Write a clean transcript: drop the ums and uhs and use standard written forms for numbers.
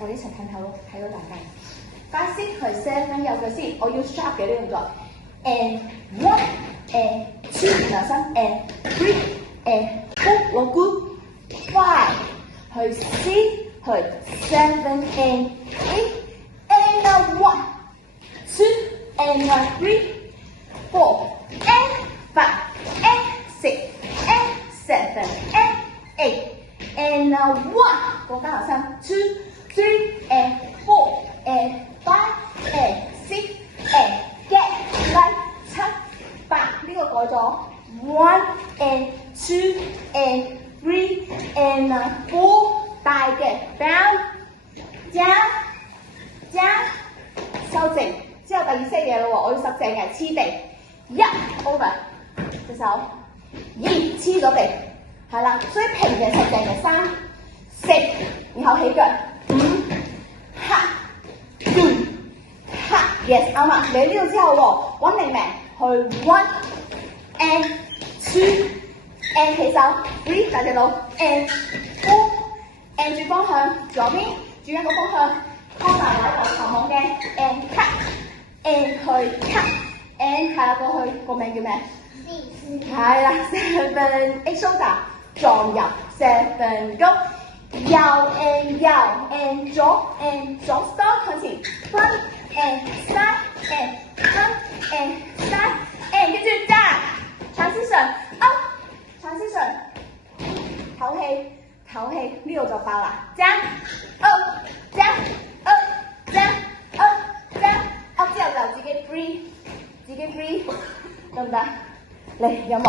我哋一齊睇到大家。5 6去 7有嘅先，我要 sharp 嘅呢個動作。And 1 and 2然後3 and 3 and 4落鼓。5去 6去7 and 8 and 1 2 and 3 4 and 5 and 6 and 7 and 8 and 1個加後生 2 3 and 4 and 5 and 6 and get like 7 8呢個改咗 1 and 2 and 3 and 4大嘅 down 加收正，之後第二式嘢咯喎，我要實正嘅黐地1 over 隻手2黐咗地，係啦，所以平嘅實正嘅3 4，然後起腳5下yes 啱啦，你呢度之後喎，穩定命去1 and 2 and 起手 3大隻佬 and 4 and 轉方向左邊轉一個方向，康大位個頭望鏡 and cut and 去 cut and 係啦過去個名叫咩？係啦 7 8 shoulder 撞入 7 go 右 and 左 stop 向前 front and side and front and side and 跟住揸 transition up transition 唞氣呢度就爆啦，揸 up 之後就自己 free 得唔得？嚟音樂。